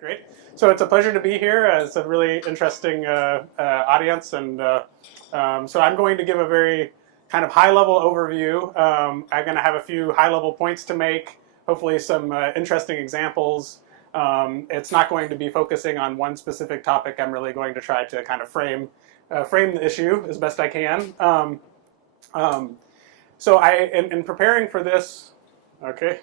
Great. So it's a pleasure to be here. It's a really interesting audience, and so I'm going to give a very kind of high-level overview. I'm going to have a few high-level points to make, hopefully some interesting examples. It's not going to be focusing on one specific topic. I'm really going to try to kind of frame the issue as best I can. So in preparing for this, okay.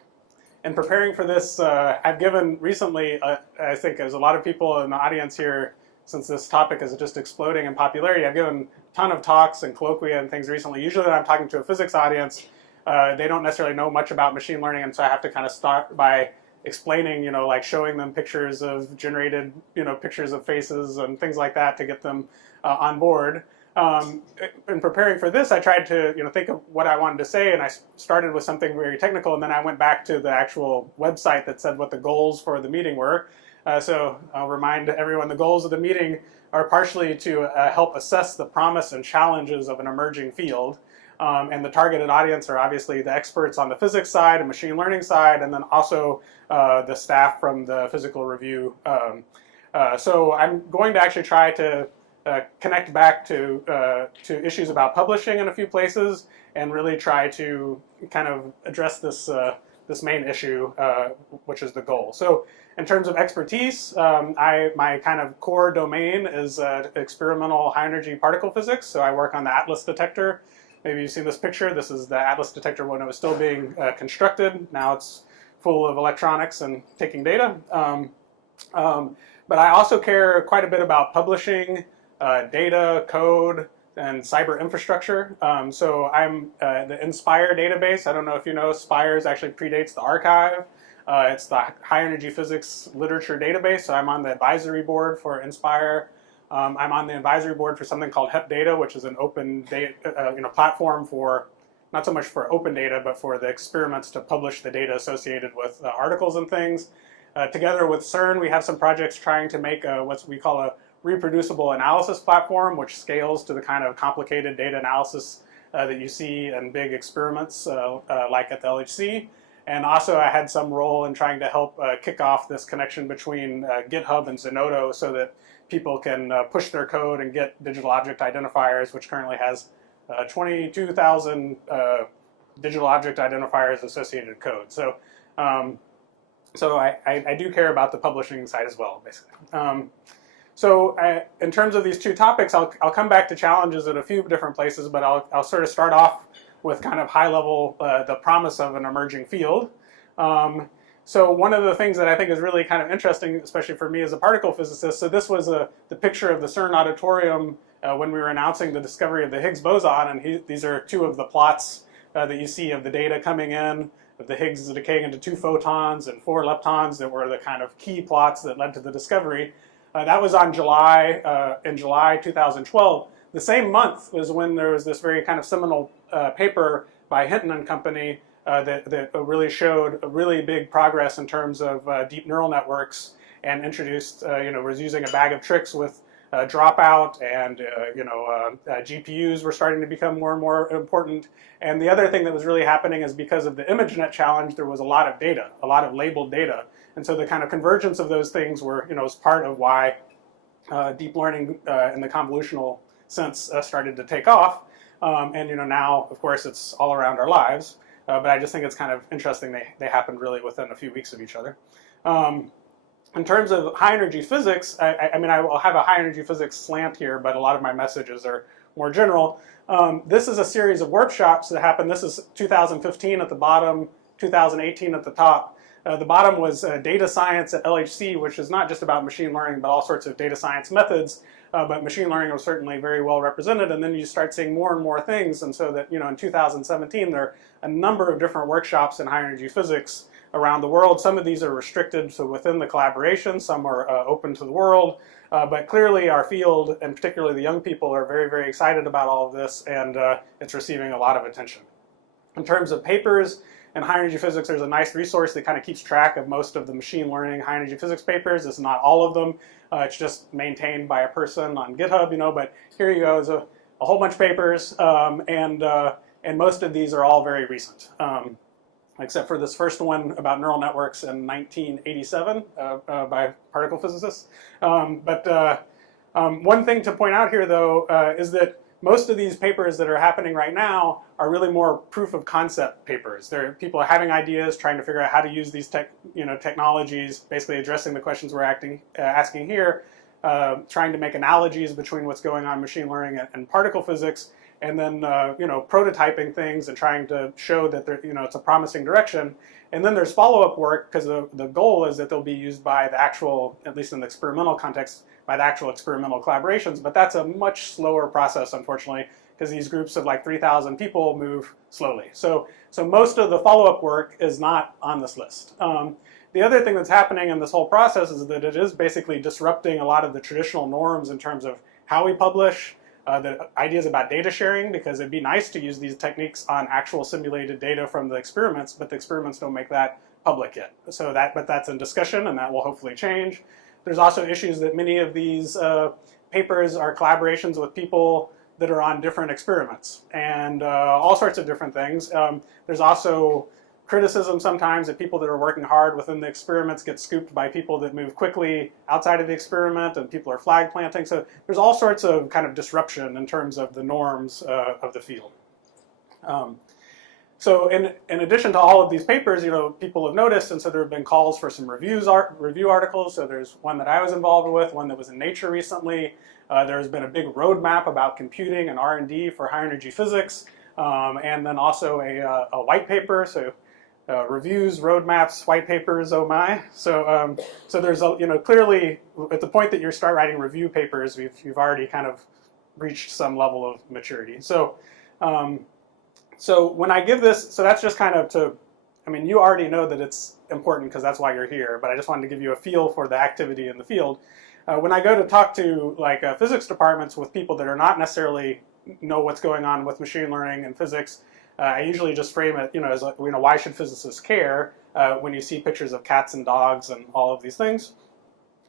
In preparing for this, I've given recently, I think there's a lot of people in the audience here, since this topic is just exploding in popularity, I've given a ton of talks and colloquia and things recently. Usually when I'm talking to a physics audience, they don't necessarily know much about machine learning, and so I have to kind of start by explaining, like showing them pictures of generated, pictures of faces and things like that to get them on board. In preparing for this, I tried to think of what I wanted to say, and I started with something very technical, and then I went back to the actual website that said what the goals for the meeting were. So I'll remind everyone the goals of the meeting are partially to help assess the promise and challenges of an emerging field. And the targeted audience are obviously the experts on the physics side and machine learning side, and then also the staff from the physical review. So I'm going to actually try to connect back to issues about publishing in a few places, and really try to kind of address this this main issue, which is the goal. So in terms of expertise, my kind of core domain is experimental high energy particle physics. So I work on the ATLAS detector. Maybe you've seen this picture. This is the ATLAS detector when it was still being constructed. Now it's full of electronics and taking data. But I also care quite a bit about publishing, data, code, and cyber infrastructure. So I'm the INSPIRE database. I don't know if you know, SPIRES actually predates the archive. It's the high energy physics literature database. So I'm on the advisory board for INSPIRE. I'm on the advisory board for something called HEP-Data, which is an open data platform for, not so much for open data, but for the experiments to publish the data associated with articles and things. Together with CERN, we have some projects trying to make what we call a reproducible analysis platform, which scales to the kind of complicated data analysis that you see in big experiments like at the LHC. And also I had some role in trying to help kick off this connection between GitHub and Zenodo so that people can push their code and get digital object identifiers, which currently has 22,000 digital object identifiers associated code. So, so I do care about the publishing side as well, basically. So in terms of these two topics, I'll come back to challenges at a few different places, but I'll sort of start off with kind of high level, the promise of an emerging field. So one of the things that I think is really kind of interesting, especially for me as a particle physicist, so this was the picture of the CERN auditorium when we were announcing the discovery of the Higgs boson, and these are two of the plots that you see of the data coming in, of the Higgs decaying into 2 photons and 4 leptons that were the kind of key plots that led to the discovery. That was on in July 2012. The same month was when there was this very kind of seminal paper by Hinton and Company that really showed a really big progress in terms of deep neural networks, and introduced, was using a bag of tricks with dropout, and GPUs were starting to become more and more important. And the other thing that was really happening is because of the ImageNet challenge, there was a lot of data, a lot of labeled data. And so the kind of convergence of those things were, was part of why deep learning in the convolutional sense started to take off. And now, of course, it's all around our lives. But I just think it's kind of interesting they happened really within a few weeks of each other. In terms of high energy physics, I mean, I will have a high energy physics slant here, but a lot of my messages are more general. This is a series of workshops that happened. This is 2015 at the bottom, 2018 at the top. The bottom was data science at LHC, which is not just about machine learning, but all sorts of data science methods. But machine learning was certainly very well represented. And then you start seeing more and more things. And so that, in 2017, there are a number of different workshops in high energy physics around the world. Some of these are restricted to within the collaboration. Some are open to the world. But clearly our field, and particularly the young people, are very, very excited about all of this. And it's receiving a lot of attention. In terms of papers, in high energy physics, there's a nice resource that kind of keeps track of most of the machine learning high energy physics papers. It's not all of them. It's just maintained by a person on GitHub, but here you go. There's a whole bunch of papers, and most of these are all very recent. except for this first one about neural networks in 1987 by particle physicists. One thing to point out here, though, is that most of these papers that are happening right now are really more proof of concept papers. They're people are having ideas, trying to figure out how to use these technologies, basically addressing the questions we're asking here, trying to make analogies between what's going on in machine learning and particle physics, and then prototyping things and trying to show that it's a promising direction. And then there's follow-up work, because the goal is that they'll be used by the actual, at least in the experimental context, by the actual experimental collaborations. But that's a much slower process, unfortunately, because these groups of like 3,000 people move slowly. So most of the follow-up work is not on this list. The other thing that's happening in this whole process is that it is basically disrupting a lot of the traditional norms in terms of how we publish, the ideas about data sharing, because it'd be nice to use these techniques on actual simulated data from the experiments, but the experiments don't make that public yet. But that's in discussion, and that will hopefully change. There's also issues that many of these papers are collaborations with people that are on different experiments, and all sorts of different things. There's also criticism sometimes that people that are working hard within the experiments get scooped by people that move quickly outside of the experiment, and people are flag planting. So there's all sorts of kind of disruption in terms of the norms of the field. So in addition to all of these papers, people have noticed, and so there have been calls for some review articles. So there's one that I was involved with, one that was in Nature recently. There's been a big roadmap about computing and R&D for high energy physics, and then also a white paper. So reviews, roadmaps, white papers, oh my. So there's clearly at the point that you start writing review papers, you've already kind of reached some level of maturity. So when I give this, so that's just kind of you already know that it's important because that's why you're here, but I just wanted to give you a feel for the activity in the field. When I go to talk to physics departments with people that are not necessarily know what's going on with machine learning and physics, I usually just frame it, as why should physicists care when you see pictures of cats and dogs and all of these things.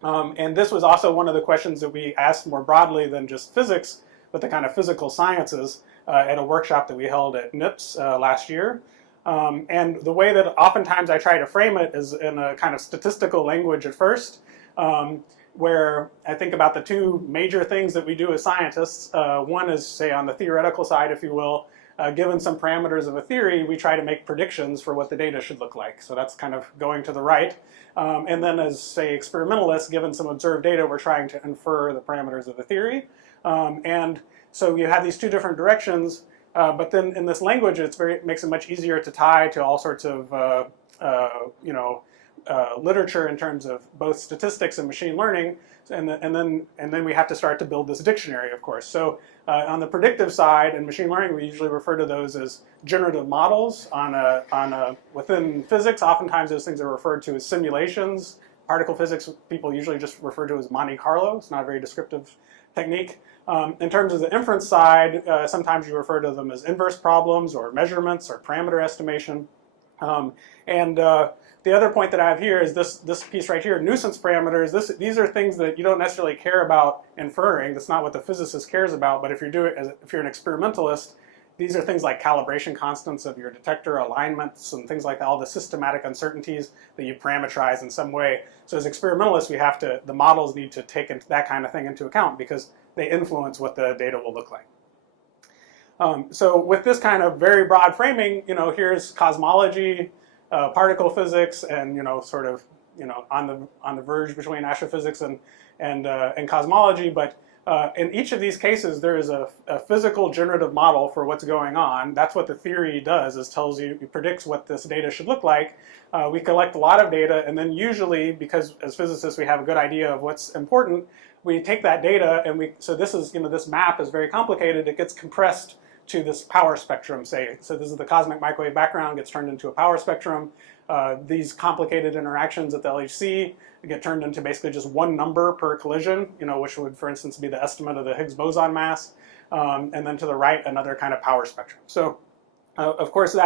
And this was also one of the questions that we asked more broadly than just physics, but the kind of physical sciences at a workshop that we held at NIPS last year. And the way that oftentimes I try to frame it is in a kind of statistical language at first, where I think about the two major things that we do as scientists. One is, say, on the theoretical side, if you will, given some parameters of a theory, we try to make predictions for what the data should look like. So that's kind of going to the right. And then as, say, experimentalists, given some observed data, we're trying to infer the parameters of the theory. And so you have these two different directions, but then in this language, it makes it much easier to tie to all sorts of literature in terms of both statistics and machine learning, and then we have to start to build this dictionary, of course. So on the predictive side in machine learning, we usually refer to those as generative models. Within physics, oftentimes those things are referred to as simulations. Particle physics, people usually just refer to as Monte Carlo. It's not a very descriptive technique. In terms of the inference side, sometimes you refer to them as inverse problems or measurements or parameter estimation. The other point that I have here is this piece right here, nuisance parameters. These are things that you don't necessarily care about inferring. That's not what the physicist cares about. But if you're an experimentalist, these are things like calibration constants of your detector, alignments, and things like that, all the systematic uncertainties that you parameterize in some way. So as experimentalists, the models need to take that kind of thing into account because they influence what the data will look like. So with this kind of very broad framing, here's cosmology, particle physics, and on the verge between astrophysics and cosmology. But in each of these cases, there is a physical generative model for what's going on. That's what the theory does, is it predicts what this data should look like. We collect a lot of data, and then usually, because as physicists we have a good idea of what's important, we take that data and this map is very complicated. It gets compressed to this power spectrum, say. So this is the cosmic microwave background, gets turned into a power spectrum. These complicated interactions at the LHC get turned into basically just one number per collision, which would, for instance, be the estimate of the Higgs boson mass. And then to the right, another kind of power spectrum. So, of course,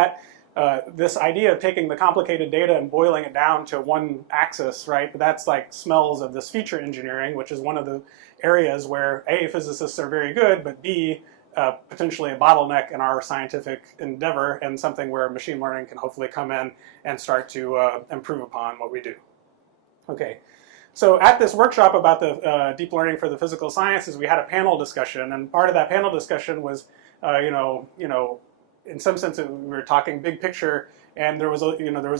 this idea of taking the complicated data and boiling it down to one axis, right? That's like smells of this feature engineering, which is one of the areas where A, physicists are very good, but B, potentially a bottleneck in our scientific endeavor, and something where machine learning can hopefully come in and start to improve upon what we do. Okay, so at this workshop about the deep learning for the physical sciences, we had a panel discussion, and part of that panel discussion was, in some sense, we were talking big picture, and there was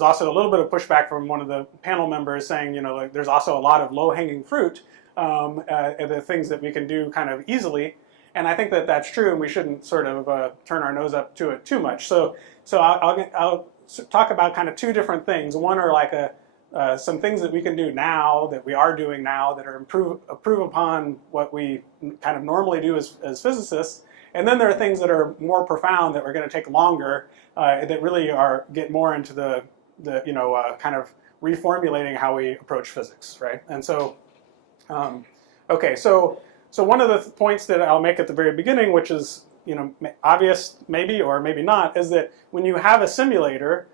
also a little bit of pushback from one of the panel members saying, like, there's also a lot of low-hanging fruit, the things that we can do kind of easily. And I think that that's true, and we shouldn't sort of turn our nose up to it too much. So I'll talk about kind of two different things. One are like some things that we can do now, that we are doing now, that are improve upon what we kind of normally do as physicists. And then there are things that are more profound that are going to take longer, that really get more into the kind of reformulating how we approach physics, right? And so, okay, so one of the points that I'll make at the very beginning, which is obvious maybe or maybe not, is that when you have a simulator,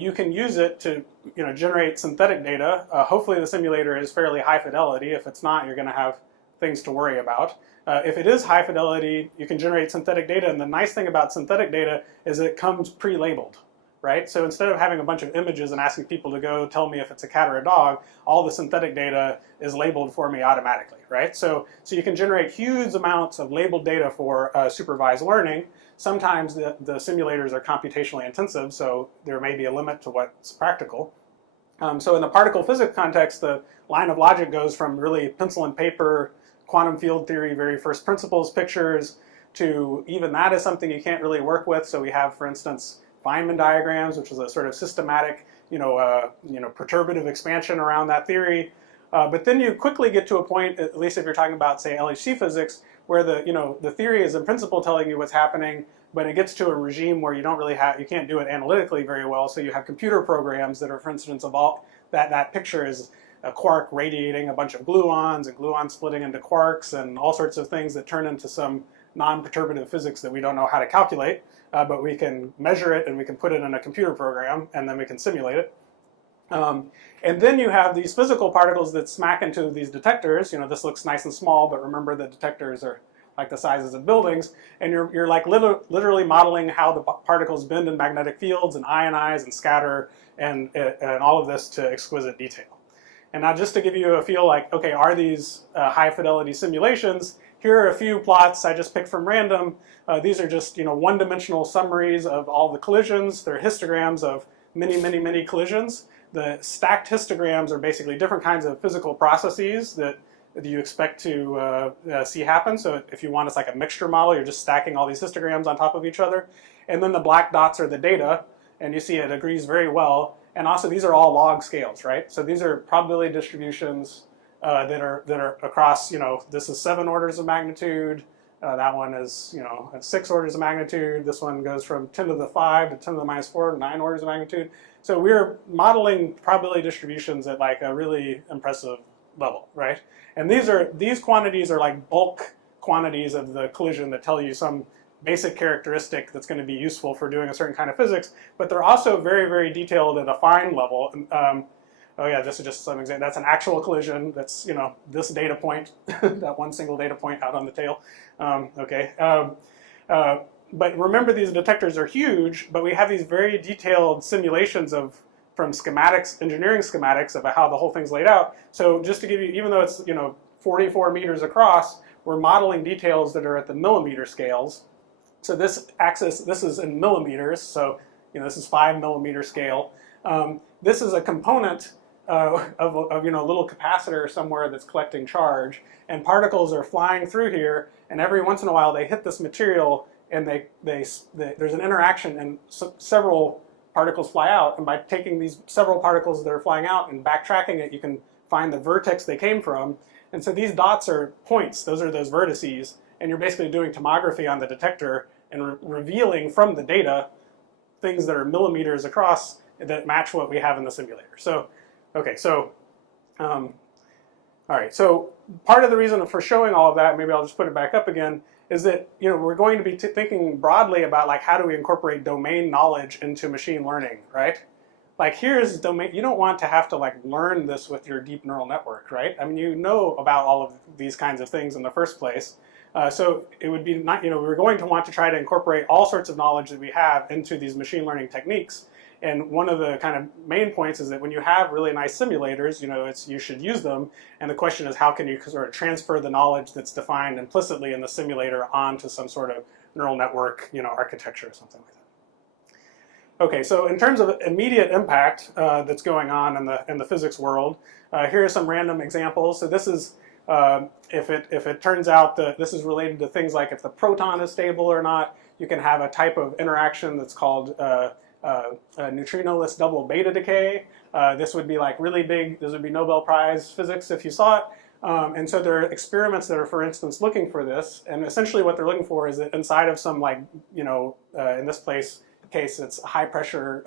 you can use it to generate synthetic data. Hopefully the simulator is fairly high fidelity. If it's not, you're going to have things to worry about. If it is high fidelity, you can generate synthetic data, and the nice thing about synthetic data is it comes pre-labeled, right? So instead of having a bunch of images and asking people to go tell me if it's a cat or a dog, all the synthetic data is labeled for me automatically, right? So you can generate huge amounts of labeled data for supervised learning. Sometimes the simulators are computationally intensive, so there may be a limit to what's practical. So in the particle physics context, the line of logic goes from really pencil and paper, quantum field theory, very first principles pictures, to even that is something you can't really work with. So we have, for instance, Feynman diagrams, which is a sort of systematic, perturbative expansion around that theory. But then you quickly get to a point, at least if you're talking about, say, LHC physics, where the theory is in principle telling you what's happening, but it gets to a regime where you can't do it analytically very well. So you have computer programs that are, for instance, that picture is a quark radiating a bunch of gluons, and gluons splitting into quarks, and all sorts of things that turn into some non-perturbative physics that we don't know how to calculate, but we can measure it and we can put it in a computer program, and then we can simulate it. And then you have these physical particles that smack into these detectors. This looks nice and small, but remember the detectors are like the sizes of buildings, and you're like literally modeling how the particles bend in magnetic fields and ionize and scatter and all of this to exquisite detail. And now just to give you a feel like, okay, are these high fidelity simulations? Here are a few plots I just picked from random. These are just one-dimensional summaries of all the collisions. They're histograms of many, many, many collisions. The stacked histograms are basically different kinds of physical processes that you expect to see happen. So if you want, it's like a mixture model. You're just stacking all these histograms on top of each other. And then the black dots are the data, and you see it agrees very well. And also, these are all log scales, right? So these are probability distributions that are across, this is 7 orders of magnitude. That one is, 6 orders of magnitude. This one goes from 10 to the 5 to 10 to the minus 4 to 9 orders of magnitude. So we're modeling probability distributions at like a really impressive level, right? And these quantities are like bulk quantities of the collision that tell you some basic characteristic that's going to be useful for doing a certain kind of physics, but they're also very, very detailed at a fine level. Oh yeah, this is just some example. That's an actual collision. That's this data point, that one single data point out on the tail. But remember, these detectors are huge, but we have these very detailed simulations from schematics, engineering schematics, about how the whole thing's laid out. So just to give you, even though it's 44 meters across, we're modeling details that are at the millimeter scales. So this is in millimeters. So this is 5 millimeter scale. This is a component of a little capacitor somewhere that's collecting charge, and particles are flying through here. And every once in a while, they hit this material, and there's an interaction, and several particles fly out. And by taking these several particles that are flying out and backtracking it, you can find the vertex they came from. And so these dots are points. Those are those vertices. And you're basically doing tomography on the detector and revealing from the data things that are millimeters across that match what we have in the simulator. So, okay, so, all right. So part of the reason for showing all of that, maybe I'll just put it back up again, is that we're going to be thinking broadly about like how do we incorporate domain knowledge into machine learning, right? Like here's domain. You don't want to have to like learn this with your deep neural network, right? I mean, about all of these kinds of things in the first place. So it would be not, we're going to want to try to incorporate all sorts of knowledge that we have into these machine learning techniques. And one of the kind of main points is that when you have really nice simulators, you should use them. And the question is, how can you sort of transfer the knowledge that's defined implicitly in the simulator onto some sort of neural network, architecture or something like that. Okay, so in terms of immediate impact that's going on in the physics world, here are some random examples. So this is if it turns out that this is related to things like if the proton is stable or not, you can have a type of interaction that's called neutrinoless double beta decay. This would be like really big. This would be Nobel Prize physics if you saw it. And so there are experiments that are, for instance, looking for this. And essentially what they're looking for is that inside of some in this case, it's high pressure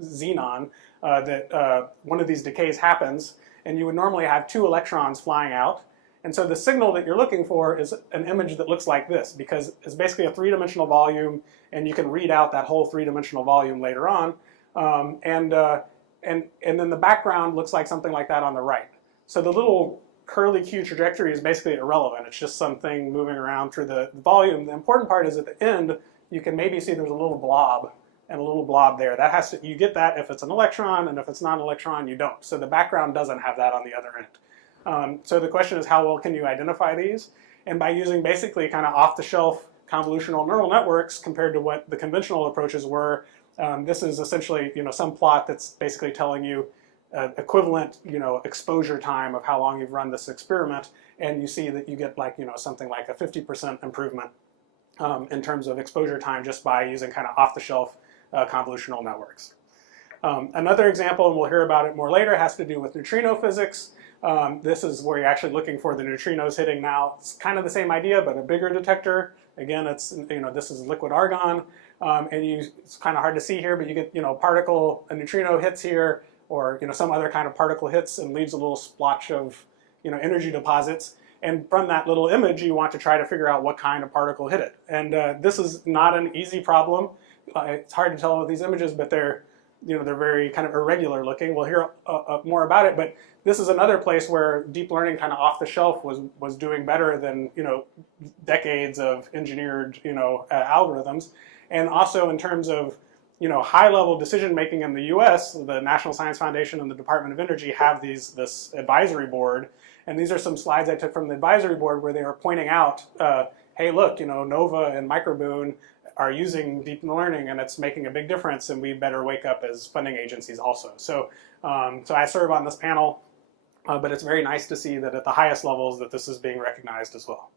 xenon, that one of these decays happens. And you would normally have 2 electrons flying out. And so the signal that you're looking for is an image that looks like this, because it's basically a 3-dimensional volume, and you can read out that whole 3-dimensional volume later on. And then the background looks like something like that on the right. So the little curly Q trajectory is basically irrelevant. It's just something moving around through the volume. The important part is at the end, you can maybe see there's a little blob and a little blob there. You get that if it's an electron, and if it's not an electron, you don't. So the background doesn't have that on the other end. So the question is, how well can you identify these? And by using basically kind of off-the-shelf convolutional neural networks compared to what the conventional approaches were, this is essentially some plot that's basically telling you equivalent exposure time of how long you've run this experiment, and you see that you get like something like a 50% improvement in terms of exposure time just by using kind of off-the-shelf convolutional networks. Another example, and we'll hear about it more later, has to do with neutrino physics. This is where you're actually looking for the neutrinos hitting now. It's kind of the same idea, but a bigger detector. Again, it's this is liquid argon, and it's kind of hard to see here, but you get a neutrino hits here, or some other kind of particle hits and leaves a little splotch of energy deposits. And from that little image, you want to try to figure out what kind of particle hit it. And this is not an easy problem. It's hard to tell with these images, but they're very kind of irregular looking. We'll hear more about it, but this is another place where deep learning kind of off the shelf was doing better than decades of engineered algorithms. And also in terms of high level decision making in the U.S., the National Science Foundation and the Department of Energy have this advisory board, and these are some slides I took from the advisory board where they were pointing out, hey, look, Nova and Microboon are using deep learning, and it's making a big difference, and we better wake up as funding agencies also. So, so I serve on this panel, but it's very nice to see that at the highest levels that this is being recognized as well.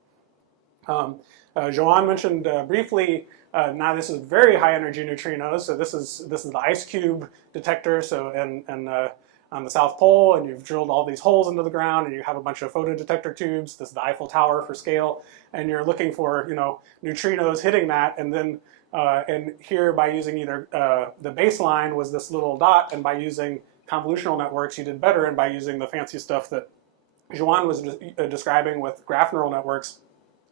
Joanne mentioned briefly, now this is very high energy neutrinos. So this is the ice cube detector. So on the South Pole, and you've drilled all these holes into the ground, and you have a bunch of photodetector tubes. This is the Eiffel Tower for scale, and you're looking for neutrinos hitting that, and then and here by using either the baseline was this little dot, and by using convolutional networks you did better, and by using the fancy stuff that Joanne was describing with graph neural networks,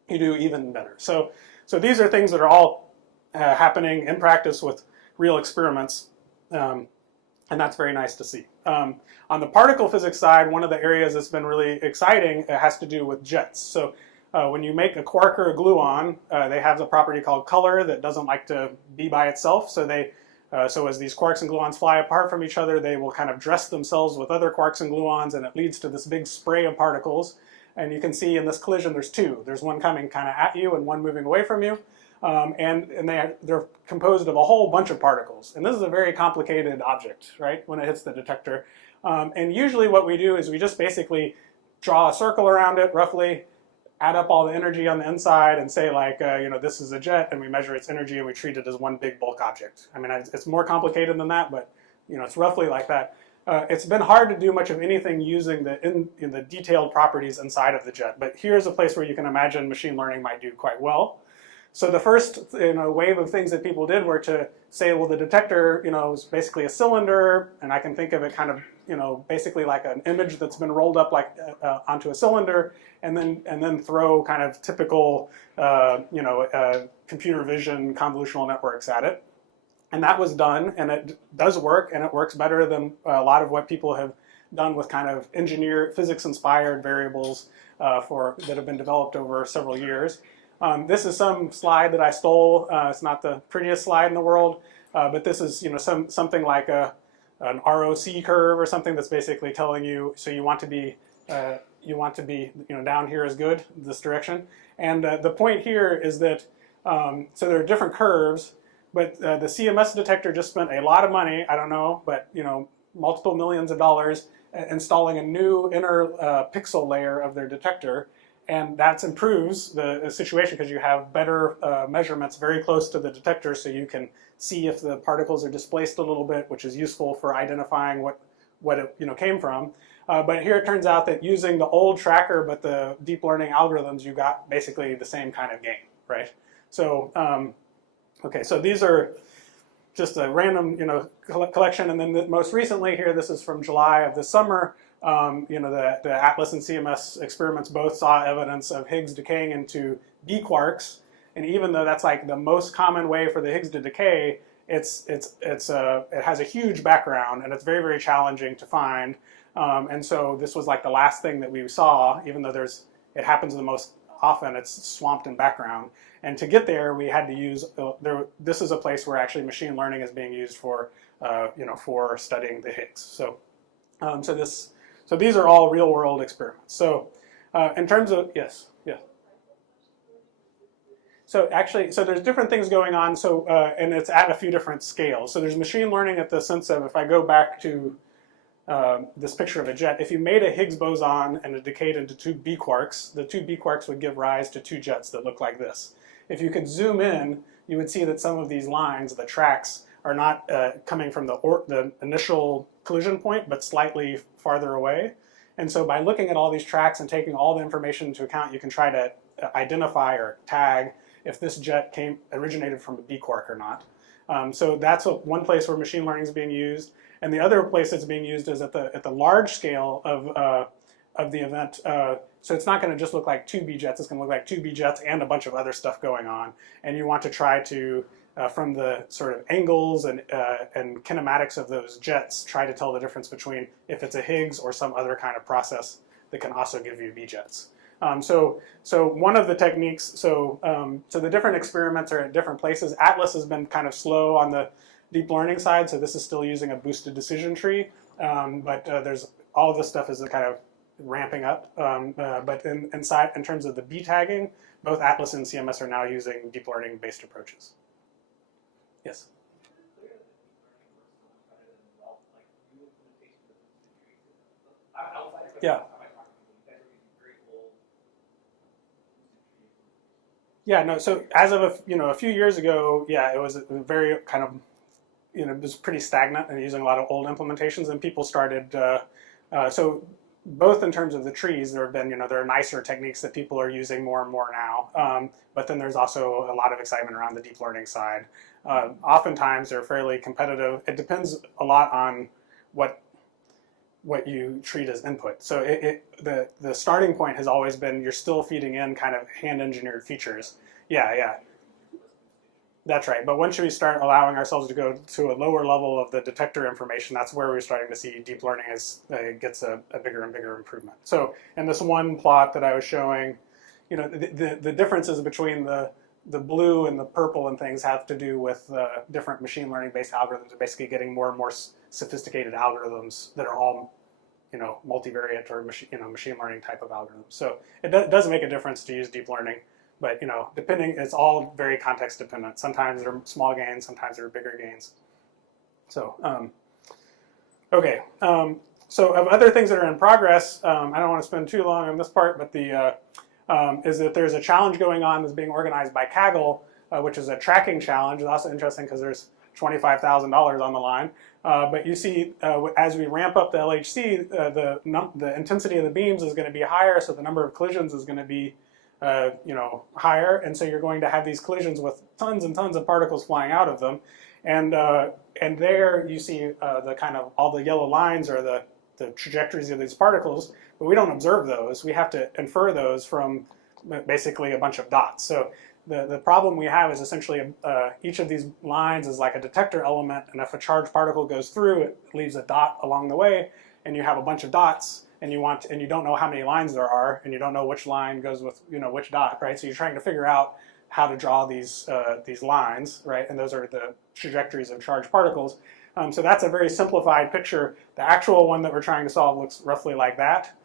you do even better. So these are things that are all happening in practice with real experiments. And that's very nice to see. On the particle physics side, one of the areas that's been really exciting has to do with jets. So when you make a quark or a gluon, they have the property called color that doesn't like to be by itself. So so as these quarks and gluons fly apart from each other, they will kind of dress themselves with other quarks and gluons, and it leads to this big spray of particles. And you can see in this collision there's two. There's one coming kind of at you and one moving away from you. And they're composed of a whole bunch of particles. And this is a very complicated object, right, when it hits the detector. And usually what we do is we just basically draw a circle around it, roughly, add up all the energy on the inside, and say, like, this is a jet, and we measure its energy, and we treat it as one big bulk object. I mean, it's more complicated than that, but it's roughly like that. It's been hard to do much of anything using the detailed properties inside of the jet. But here's a place where you can imagine machine learning might do quite well. So the first wave of things that people did were to say, well, the detector is basically a cylinder, and I can think of it kind of basically like an image that's been rolled up like onto a cylinder, and then throw kind of typical computer vision convolutional networks at it. And that was done, and it does work, and it works better than a lot of what people have done with kind of physics-inspired variables that have been developed over several years. This is some slide that I stole. It's not the prettiest slide in the world, but this is something like an ROC curve or something that's basically telling you, so you want to be down here is good, this direction. And the point here is that so there are different curves, but the CMS detector just spent a lot of money. I don't know, but multiple millions of dollars installing a new inner pixel layer of their detector. And that improves the situation because you have better measurements very close to the detector, so you can see if the particles are displaced a little bit, which is useful for identifying what it came from. But here it turns out that using the old tracker but the deep learning algorithms, you got basically the same kind of gain, right? So okay, so these are just a random collection, and then most recently here, this is from July of this summer. The ATLAS and CMS experiments both saw evidence of Higgs decaying into B quarks, and even though that's like the most common way for the Higgs to decay, it has a huge background, and it's very, very challenging to find. And so this was like the last thing that we saw, even though it happens the most often, it's swamped in background. And to get there, we had to use, this is a place where actually machine learning is being used for, for studying the Higgs. So, so these are all real world experiments. So in terms of, yes. So actually, so there's different things going on. So, and it's at a few different scales. So there's machine learning at the sense of, if I go back to this picture of a jet, if you made a Higgs boson and it decayed into two B quarks, the two B quarks would give rise to two jets that look like this. If you could zoom in, you would see that some of these lines, the tracks, are not coming from the initial collision point, but slightly farther away. And so by looking at all these tracks and taking all the information into account, you can try to identify or tag if this jet originated from a B quark or not. So that's one place where machine learning is being used. And the other place it's being used is at the large scale of the event. So it's not going to just look like two B jets. It's going to look like two B jets and a bunch of other stuff going on. And you want to try to, from the sort of angles and kinematics of those jets, try to tell the difference between if it's a Higgs or some other kind of process that can also give you B jets. So one of the techniques, so the different experiments are at different places. ATLAS has been kind of slow on the deep learning side, so this is still using a boosted decision tree. But there's all of this stuff is kind of ramping up. But in terms of the B tagging, both ATLAS and CMS are now using deep learning based approaches. Yes. Yeah. Yeah, no, so as of a few years ago, yeah, it was a very kind of, it was pretty stagnant and using a lot of old implementations, and people started, so both in terms of the trees, there have been, there are nicer techniques that people are using more and more now, but then there's also a lot of excitement around the deep learning side. Oftentimes they're fairly competitive. It depends a lot on what you treat as input. So the starting point has always been you're still feeding in kind of hand-engineered features. Yeah. That's right. But once we start allowing ourselves to go to a lower level of the detector information, that's where we're starting to see deep learning gets a bigger and bigger improvement. So in this one plot that I was showing, the differences between the blue and the purple and things have to do with different machine learning based algorithms and basically getting more and more sophisticated algorithms that are all multivariate or machine learning type of algorithms. So it does make a difference to use deep learning, but it's all very context dependent. Sometimes they're small gains, sometimes they're bigger gains. So okay, so of other things that are in progress, I don't want to spend too long on this part, but is that there's a challenge going on that's being organized by Kaggle, which is a tracking challenge. It's also interesting because there's $25,000 on the line. But you see, as we ramp up the LHC, the intensity of the beams is going to be higher, so the number of collisions is going to be higher, and so you're going to have these collisions with tons and tons of particles flying out of them. And there you see the kind of all the yellow lines are the trajectories of these particles, but we don't observe those. We have to infer those from basically a bunch of dots. So the problem we have is essentially each of these lines is like a detector element, and if a charged particle goes through, it leaves a dot along the way, and you have a bunch of dots. and you don't know how many lines there are, and you don't know which line goes with which dot, right? So you're trying to figure out how to draw these lines, right? And those are the trajectories of charged particles. So that's a very simplified picture. The actual one that we're trying to solve looks roughly like that.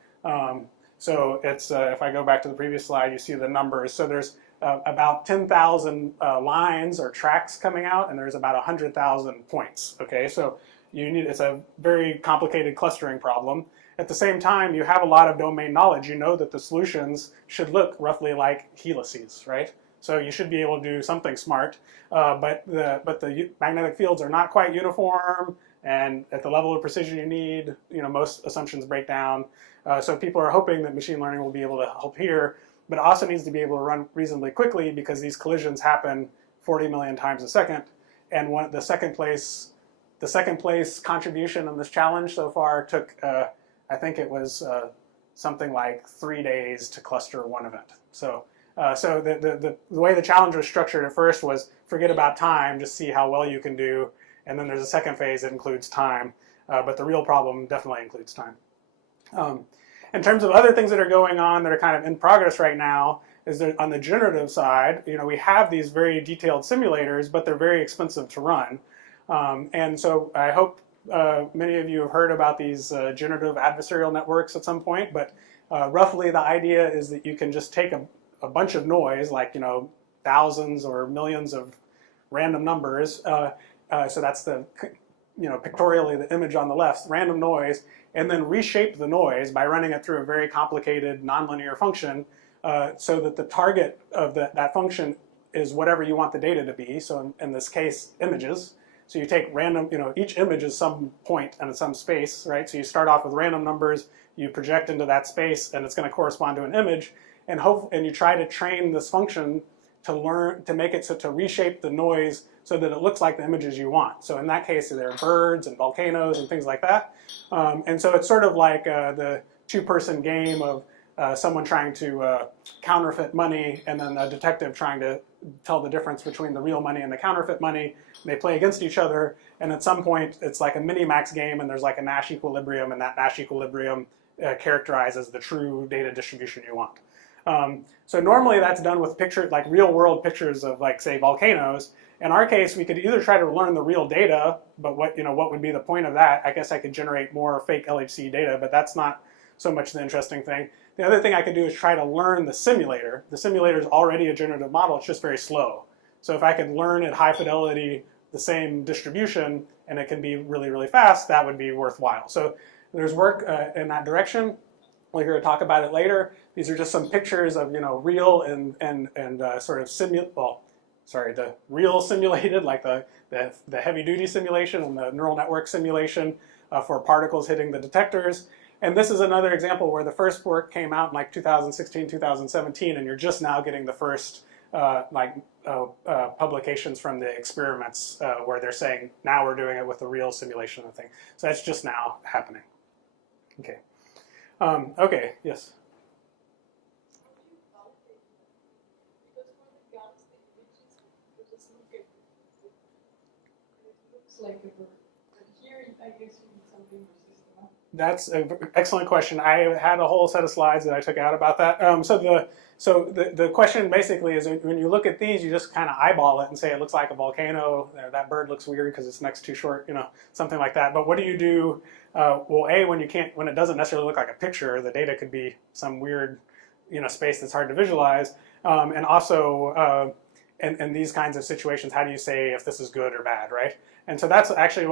So it's if I go back to the previous slide, you see the numbers. So there's about 10,000 lines or tracks coming out, and there's about 100,000 points. Okay, so it's a very complicated clustering problem. At the same time, you have a lot of domain knowledge. You know that the solutions should look roughly like helices, right? So you should be able to do something smart, but the magnetic fields are not quite uniform, and at the level of precision you need, most assumptions break down. So people are hoping that machine learning will be able to help here, but it also needs to be able to run reasonably quickly because these collisions happen 40 million times a second. And the second place contribution in this challenge so far took, I think it was something like 3 days to cluster one event. So the way the challenge was structured at first was forget about time, just see how well you can do. And then there's a second phase that includes time, but the real problem definitely includes time. In terms of other things that are going on that are kind of in progress right now, is that on the generative side, we have these very detailed simulators, but they're very expensive to run. And so I hope many of you have heard about these generative adversarial networks at some point, but roughly the idea is that you can just take a bunch of noise, like thousands or millions of random numbers. So that's the pictorially the image on the left, random noise, and then reshape the noise by running it through a very complicated nonlinear function, so that the target of that function is whatever you want the data to be. So in this case, images. So you take random, each image is some point and some space, right? So you start off with random numbers, you project into that space, and it's going to correspond to an image, and you try to train this function to make it to reshape the noise so that it looks like the images you want. So in that case, there are birds and volcanoes and things like that. And so it's sort of like the two-person game of someone trying to counterfeit money, and then a detective trying to tell the difference between the real money and the counterfeit money. They play against each other, and at some point, it's like a mini-max game, and there's like a Nash equilibrium, and that Nash equilibrium characterizes the true data distribution you want. So normally that's done with pictures, like real-world pictures of, like, say, volcanoes. In our case, we could either try to learn the real data, but what would be the point of that? I guess I could generate more fake LHC data, but that's not so much the interesting thing. The other thing I could do is try to learn the simulator. The simulator is already a generative model, it's just very slow. So if I could learn at high fidelity the same distribution, and it can be really, really fast, that would be worthwhile. So there's work in that direction. We're going to talk about it later. These are just some pictures of real and sort of the real simulated, like the heavy duty simulation and the neural network simulation for particles hitting the detectors. And this is another example where the first work came out in like 2016, 2017, and you're just now getting the first publications from the experiments where they're saying now we're doing it with the real simulation of the thing. So that's just now happening. Okay. Okay. Yes. Like a bird. But here, I guess you need something more system. That's an excellent question. I had a whole set of slides that I took out about that. So the question basically is, when you look at these, you just kind of eyeball it and say it looks like a volcano. That bird looks weird because its neck's too short, something like that. But what do you do? Well, when it doesn't necessarily look like a picture, the data could be some weird, space that's hard to visualize. And also, in these kinds of situations, how do you say if this is good or bad, right? And so that's actually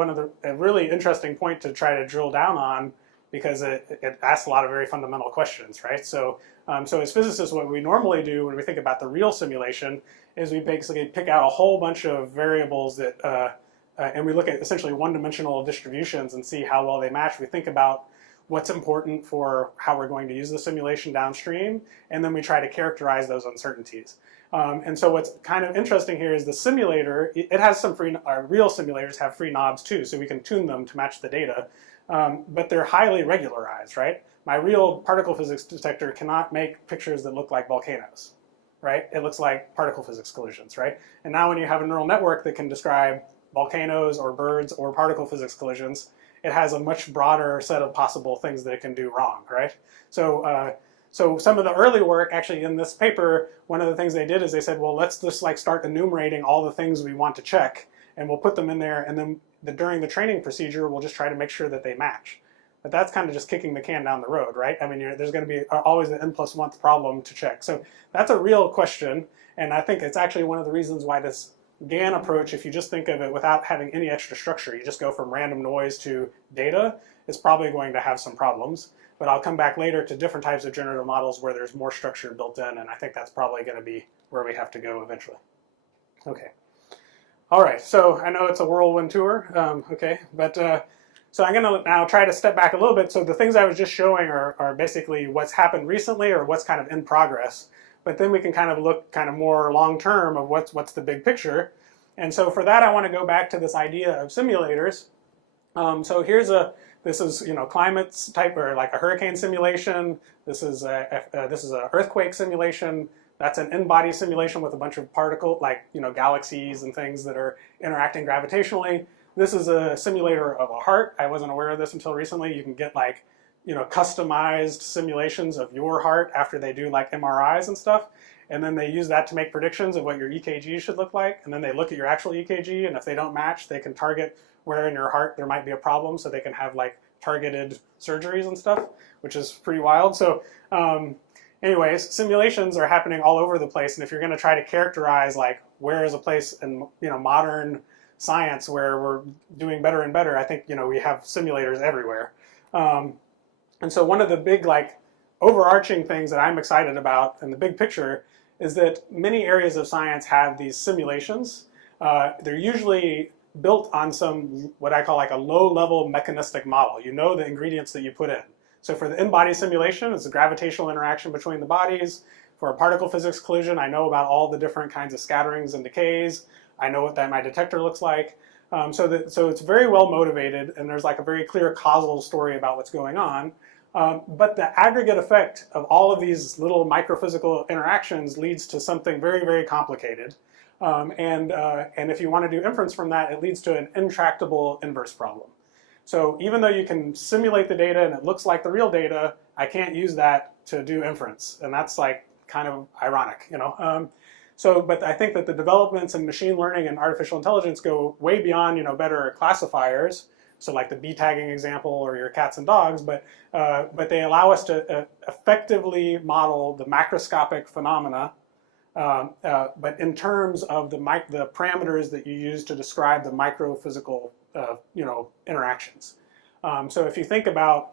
a really interesting point to try to drill down on, because it asks a lot of very fundamental questions, right? So as physicists, what we normally do when we think about the real simulation is we basically pick out a whole bunch of variables that, and we look at essentially one-dimensional distributions and see how well they match. We think about what's important for how we're going to use the simulation downstream, and then we try to characterize those uncertainties. And so what's kind of interesting here is the simulator, it has some real simulators have free knobs too, so we can tune them to match the data, but they're highly regularized, right? My real particle physics detector cannot make pictures that look like volcanoes, right? It looks like particle physics collisions, right? And now when you have a neural network that can describe volcanoes or birds or particle physics collisions, it has a much broader set of possible things that it can do wrong, right? So, so some of the early work, actually in this paper, one of the things they did is they said, well, let's just like start enumerating all the things we want to check, and we'll put them in there, and then during the training procedure, we'll just try to make sure that they match. But that's kind of just kicking the can down the road, right? I mean, there's going to be always the n+1th problem to check. So that's a real question, and I think it's actually one of the reasons why this GAN approach, if you just think of it without having any extra structure, you just go from random noise to data, is probably going to have some problems. But I'll come back later to different types of generative models where there's more structure built in, and I think that's probably going to be where we have to go eventually. Okay. All right, so I know it's a whirlwind tour, okay, but so I'm going to now try to step back a little bit. So the things I was just showing are basically what's happened recently or what's kind of in progress. But then we can kind of look kind of more long-term of what's the big picture. And so for that, I want to go back to this idea of simulators. So here's this is climate type, or like a hurricane simulation. This is a earthquake simulation. That's an in-body simulation with a bunch of galaxies and things that are interacting gravitationally. This is a simulator of a heart. I wasn't aware of this until recently. You can get customized simulations of your heart after they do like MRIs and stuff. And then they use that to make predictions of what your EKG should look like. And then they look at your actual EKG, and if they don't match, they can target where in your heart there might be a problem, so they can have like targeted surgeries and stuff, which is pretty wild. So anyways, simulations are happening all over the place, and if you're going to try to characterize like where is a place in modern science where we're doing better and better, I think we have simulators everywhere. And so one of the big overarching things that I'm excited about in the big picture is that many areas of science have these simulations. They're usually built on some, what I call like a low-level mechanistic model. You know the ingredients that you put in. So for the in-body simulation, it's a gravitational interaction between the bodies. For a particle physics collision, I know about all the different kinds of scatterings and decays. I know what my detector looks like. So it's very well motivated, and there's like a very clear causal story about what's going on. But the aggregate effect of all of these little microphysical interactions leads to something very, very complicated. And if you want to do inference from that, it leads to an intractable inverse problem. So even though you can simulate the data and it looks like the real data, I can't use that to do inference. And that's like kind of ironic, but I think that the developments in machine learning and artificial intelligence go way beyond, better classifiers. So like the bee tagging example or your cats and dogs, but they allow us to effectively model the macroscopic phenomena, but in terms of the parameters that you use to describe the microphysical, interactions. So if you think about,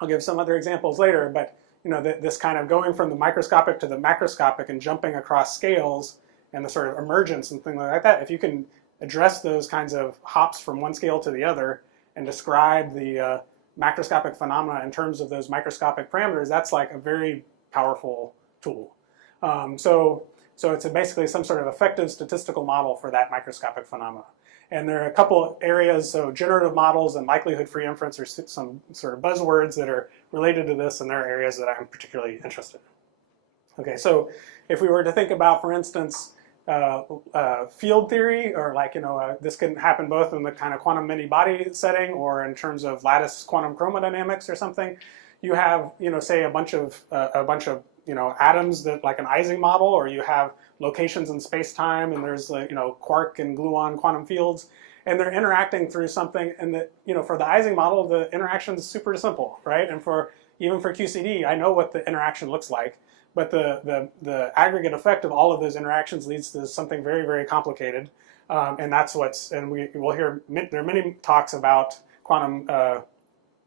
I'll give some other examples later, but this kind of going from the microscopic to the macroscopic and jumping across scales and the sort of emergence and things like that, if you can address those kinds of hops from one scale to the other and describe the macroscopic phenomena in terms of those microscopic parameters, that's like a very powerful tool. So it's basically some sort of effective statistical model for that microscopic phenomena. And there are a couple areas, so generative models and likelihood-free inference are some sort of buzzwords that are related to this, and they're areas that I'm particularly interested in. Okay, so if we were to think about, for instance, field theory, or this can happen both in the kind of quantum many-body setting or in terms of lattice quantum chromodynamics or something. You have, say a bunch of atoms that like an Ising model, or you have locations in space-time, and there's quark and gluon quantum fields, and they're interacting through something. And that for the Ising model, the interaction is super simple, right? And even for QCD, I know what the interaction looks like, but the aggregate effect of all of those interactions leads to something very, very complicated. And that's we'll hear there are many talks about quantum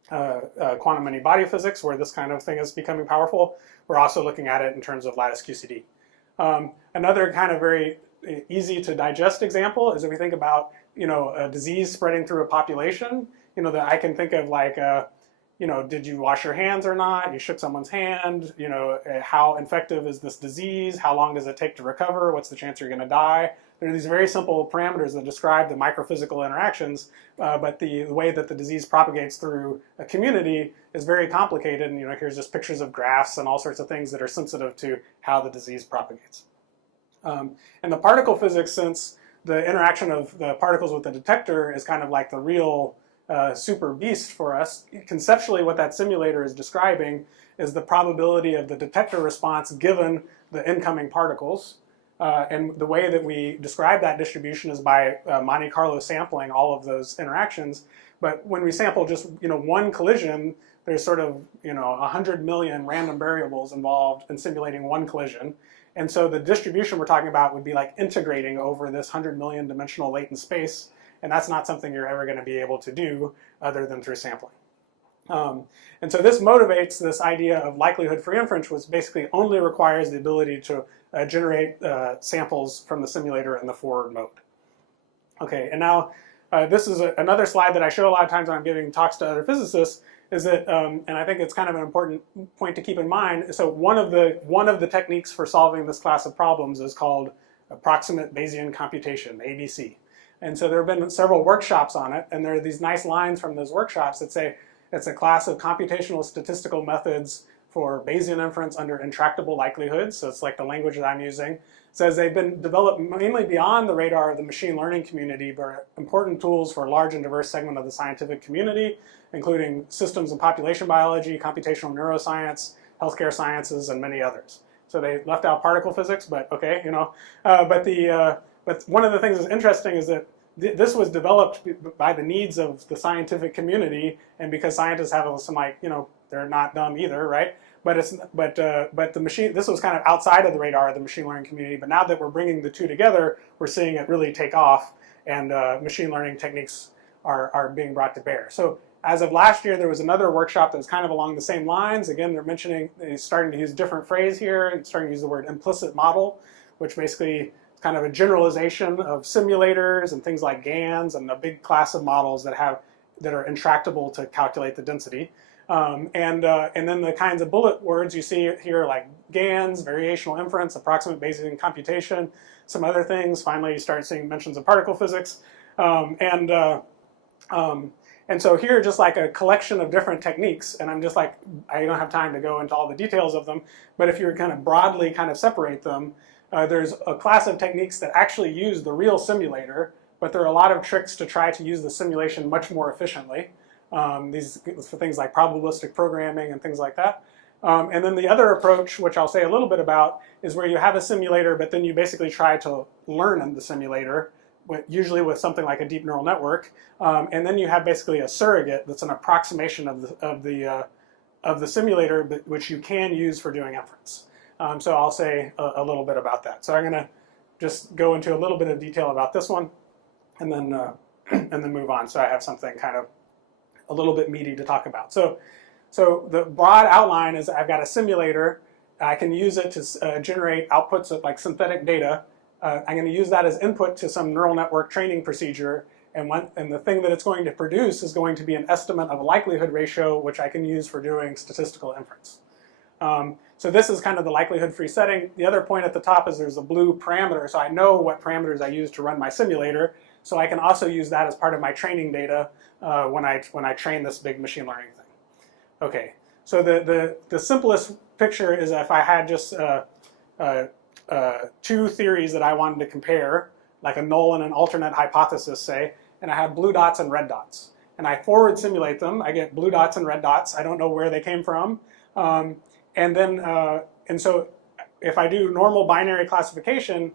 many-body physics, where this kind of thing is becoming powerful. We're also looking at it in terms of lattice QCD. Another kind of very easy to digest example is if we think about a disease spreading through a population. That I can think of like did you wash your hands or not? You shook someone's hand. How infective is this disease? How long does it take to recover? What's the chance you're going to die? There are these very simple parameters that describe the microphysical interactions, but the way that the disease propagates through a community is very complicated. And here's just pictures of graphs and all sorts of things that are sensitive to how the disease propagates. In the particle physics sense, the interaction of the particles with the detector is kind of like the real super beast for us. Conceptually, what that simulator is describing is the probability of the detector response given the incoming particles. And the way that we describe that distribution is by Monte Carlo sampling all of those interactions. But when we sample just one collision, there's sort of 100 million random variables involved in simulating one collision. And so the distribution we're talking about would be like integrating over this 100 million dimensional latent space. And that's not something you're ever going to be able to do other than through sampling. And so this motivates this idea of likelihood-free inference, which basically only requires the ability to generate samples from the simulator in the forward mode. Okay, and now this is another slide that I show a lot of times when I'm giving talks to other physicists, is that, and I think it's kind of an important point to keep in mind, so one of the techniques for solving this class of problems is called approximate Bayesian computation, ABC. And so there have been several workshops on it, and there are these nice lines from those workshops that say it's a class of computational statistical methods for Bayesian inference under intractable likelihoods. So it's like the language that I'm using. It says they've been developed mainly beyond the radar of the machine learning community, but are important tools for a large and diverse segment of the scientific community, including systems and population biology, computational neuroscience, healthcare sciences, and many others. So they left out particle physics, but okay, but one of the things that's interesting is that this was developed by the needs of the scientific community, and because scientists have some they're not dumb either, right? But the machine, this was kind of outside of the radar of the machine learning community. But now that we're bringing the two together, we're seeing it really take off, and machine learning techniques are being brought to bear. So as of last year, there was another workshop that was kind of along the same lines. Again, they're starting to use a different phrase here, and starting to use the word implicit model, which basically kind of a generalization of simulators and things like GANs and a big class of models that are intractable to calculate the density. And then the kinds of bullet words you see here, like GANs, variational inference, approximate Bayesian computation, some other things. Finally, you start seeing mentions of particle physics. And so here, just like a collection of different techniques, and I'm just like, I don't have time to go into all the details of them, but if you kind of broadly kind of separate them, there's a class of techniques that actually use the real simulator, but there are a lot of tricks to try to use the simulation much more efficiently. These for things like probabilistic programming and things like that. And then the other approach, which I'll say a little bit about, is where you have a simulator, but then you basically try to learn in the simulator, usually with something like a deep neural network. And then you have basically a surrogate that's an approximation of the simulator, but which you can use for doing inference. So I'll say a little bit about that. So I'm going to just go into a little bit of detail about this one, and then move on. So I have something kind of a little bit meaty to talk about. So the broad outline is I've got a simulator. I can use it to generate outputs of like synthetic data. I'm going to use that as input to some neural network training procedure. And the thing that it's going to produce is going to be an estimate of a likelihood ratio, which I can use for doing statistical inference. So this is kind of the likelihood-free setting. The other point at the top is there's a blue parameter, so I know what parameters I use to run my simulator. So I can also use that as part of my training data when I train this big machine learning thing. Okay, so the simplest picture is if I had just two theories that I wanted to compare, like a null and an alternate hypothesis, say, and I have blue dots and red dots. And I forward simulate them. I get blue dots and red dots. I don't know where they came from. And so if I do normal binary classification,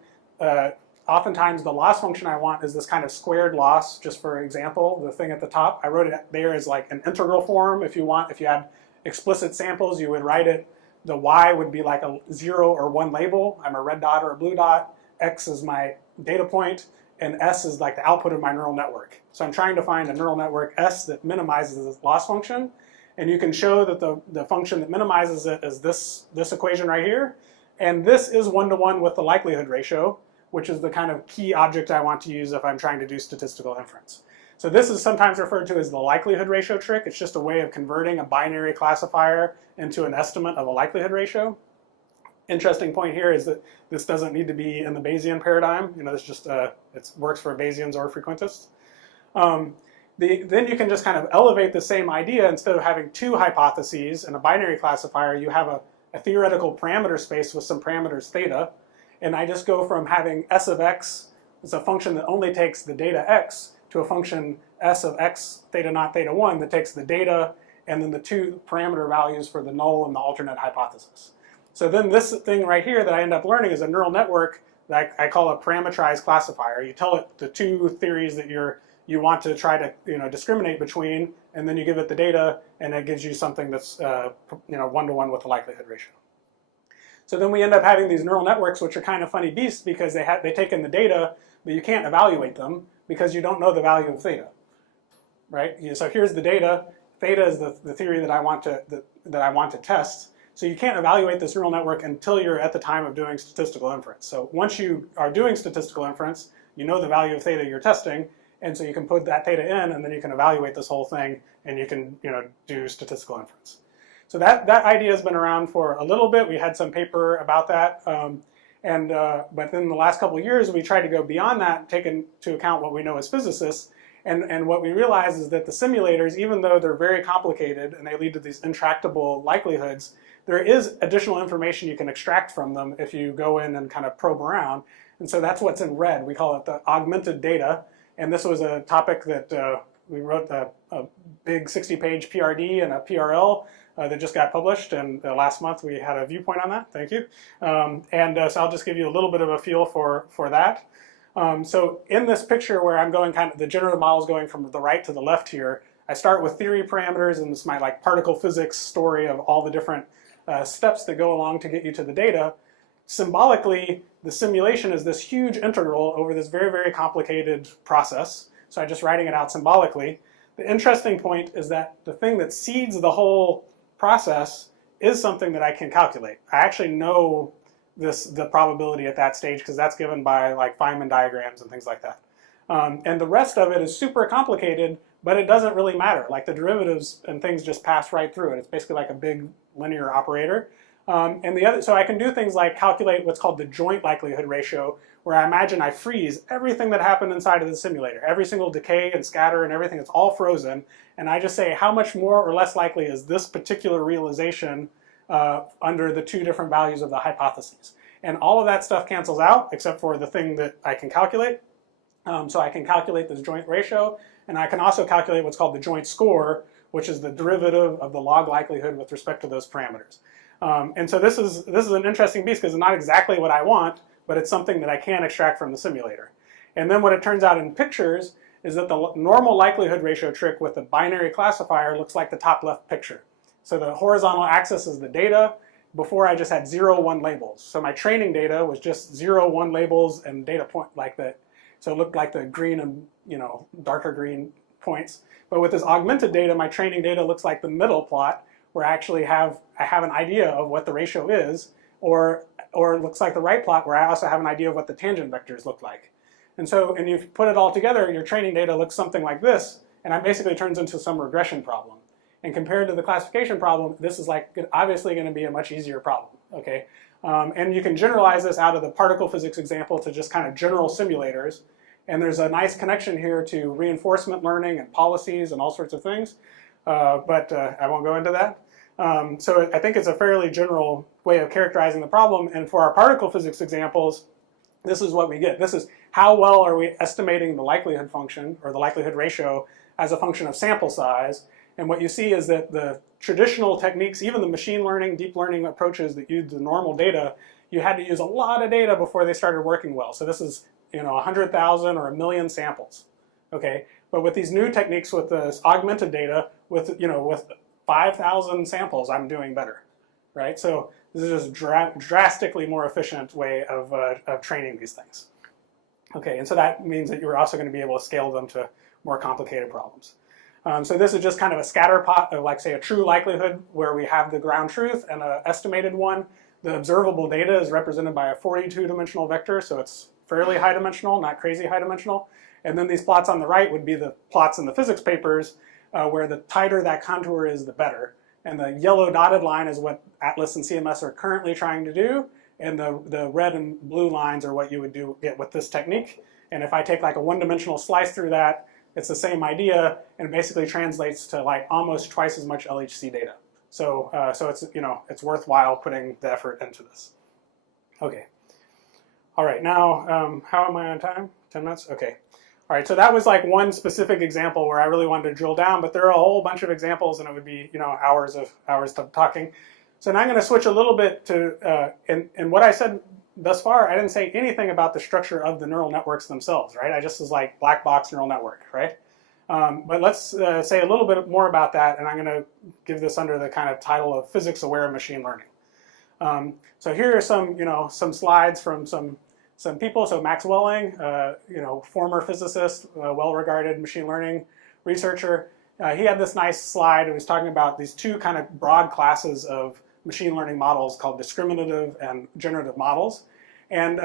oftentimes the loss function I want is this kind of squared loss. Just for example, the thing at the top, I wrote it there as like an integral form. If you had explicit samples, you would write it. The y would be like a 0 or 1 label. I'm a red dot or a blue dot. X is my data point, and S is like the output of my neural network. So I'm trying to find a neural network S that minimizes this loss function. And you can show that the function that minimizes it is this equation right here. And this is one-to-one with the likelihood ratio, which is the kind of key object I want to use if I'm trying to do statistical inference. So this is sometimes referred to as the likelihood ratio trick. It's just a way of converting a binary classifier into an estimate of a likelihood ratio. Interesting point here is that this doesn't need to be in the Bayesian paradigm. It's just it works for Bayesians or frequentists. Then you can just kind of elevate the same idea. Instead of having two hypotheses in a binary classifier, you have a theoretical parameter space with some parameters theta. And I just go from having S of x as a function that only takes the data x to a function s of x theta naught theta 1 that takes the data and then the two parameter values for the null and the alternate hypothesis. So then this thing right here that I end up learning is a neural network that I call a parametrized classifier. You tell it the two theories that you want to try to discriminate between, and then you give it the data, and it gives you something that's one-to-one with the likelihood ratio. So then we end up having these neural networks, which are kind of funny beasts because they take in the data, but you can't evaluate them because you don't know the value of theta, right? So here's the data. Theta is the theory that I want to test. So you can't evaluate this neural network until you're at the time of doing statistical inference. So once you are doing statistical inference, you know the value of theta you're testing, and so you can put that theta in, and then you can evaluate this whole thing, and you can do statistical inference. So that idea has been around for a little bit. We had some paper about that, but in the last couple of years, we tried to go beyond that, take into account what we know as physicists, and what we realize is that the simulators, even though they're very complicated and they lead to these intractable likelihoods, there is additional information you can extract from them if you go in and kind of probe around. And so that's what's in red. We call it the augmented data. And this was a topic that we wrote a big 60-page PRD and a PRL that just got published. And last month we had a viewpoint on that. Thank you. So I'll just give you a little bit of a feel for that. So in this picture where I'm going kind of, the generative model is going from the right to the left here, I start with theory parameters, and this is my particle physics story of all the different steps that go along to get you to the data. Symbolically, the simulation is this huge integral over this very, very complicated process. So I'm just writing it out symbolically. The interesting point is that the thing that seeds the whole process is something that I can calculate. I actually know the probability at that stage because that's given by Feynman diagrams and things like that. And the rest of it is super complicated, but it doesn't really matter. The derivatives and things just pass right through it. It's basically like a big linear operator. So I can do things like calculate what's called the joint likelihood ratio, where I imagine I freeze everything that happened inside of the simulator. Every single decay and scatter and everything, it's all frozen. And I just say how much more or less likely is this particular realization under the two different values of the hypotheses. And all of that stuff cancels out except for the thing that I can calculate. So I can calculate this joint ratio, and I can also calculate what's called the joint score, which is the derivative of the log likelihood with respect to those parameters. And so this is an interesting beast because it's not exactly what I want, but it's something that I can extract from the simulator. And then what it turns out in pictures is that the normal likelihood ratio trick with the binary classifier looks like the top left picture. So the horizontal axis is the data. Before I just had 0, 1 labels. So my training data was just 0, 1 labels and data point like that. So it looked like the green and darker green points. But with this augmented data, my training data looks like the middle plot, where I actually have an idea of what the ratio is, or it looks like the right plot, where I also have an idea of what the tangent vectors look like. And you put it all together, your training data looks something like this, and it basically turns into some regression problem. And compared to the classification problem, this is obviously going to be a much easier problem. Okay, and you can generalize this out of the particle physics example to just kind of general simulators. And there's a nice connection here to reinforcement learning and policies and all sorts of things, but I won't go into that. So I think it's a fairly general way of characterizing the problem. And for our particle physics examples, this is what we get. This is how well are we estimating the likelihood function or the likelihood ratio as a function of sample size. And what you see is that the traditional techniques, even the machine learning, deep learning approaches that use the normal data, you had to use a lot of data before they started working well. So this is 100,000 or 1,000,000 samples. Okay, but with these new techniques, with this augmented data, with 5,000 samples, I'm doing better, right? So this is just drastically more efficient way of training these things. Okay, and so that means that you're also going to be able to scale them to more complicated problems. So this is just kind of a scatter plot of, say, a true likelihood where we have the ground truth and an estimated one. The observable data is represented by a 42-dimensional vector, so it's fairly high dimensional, not crazy high dimensional. And then these plots on the right would be the plots in the physics papers, where the tighter that contour is, the better. And the yellow dotted line is what ATLAS and CMS are currently trying to do, and the red and blue lines are what you would get with this technique. And if I take a one-dimensional slice through that, it's the same idea, and it basically translates to almost twice as much LHC data. So it's worthwhile putting the effort into this. Okay. All right, now how am I on time? 10 minutes? Okay. All right, so that was like one specific example where I really wanted to drill down, but there are a whole bunch of examples, and it would be hours of talking. So now I'm going to switch a little bit to, and what I said thus far, I didn't say anything about the structure of the neural networks themselves, right? I just was like black box neural network, right? But let's say a little bit more about that, and I'm going to give this under the kind of title of physics-aware machine learning. So here are some slides from some people. So Max Welling, former physicist, well-regarded machine learning researcher, he had this nice slide. He was talking about these two kind of broad classes of machine learning models called discriminative and generative models, and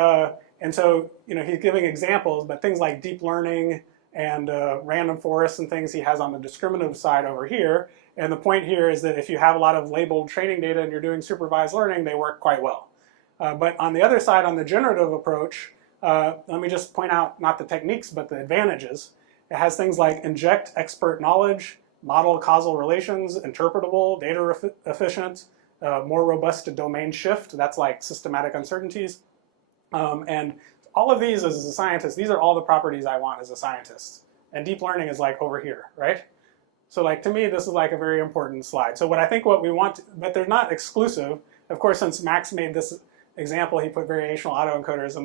so he's giving examples, but things like deep learning and random forests and things he has on the discriminative side over here. And the point here is that if you have a lot of labeled training data and you're doing supervised learning, they work quite well. But on the other side, on the generative approach, let me just point out not the techniques, but the advantages. It has things like inject expert knowledge, model causal relations, interpretable, data efficient, more robust to domain shift. That's like systematic uncertainties. And all of these as a scientist, these are all the properties I want as a scientist. And deep learning is like over here, right? So like to me, this is like a very important slide. So what we want, but they're not exclusive. Of course, since Max made this example, he put variational autoencoders in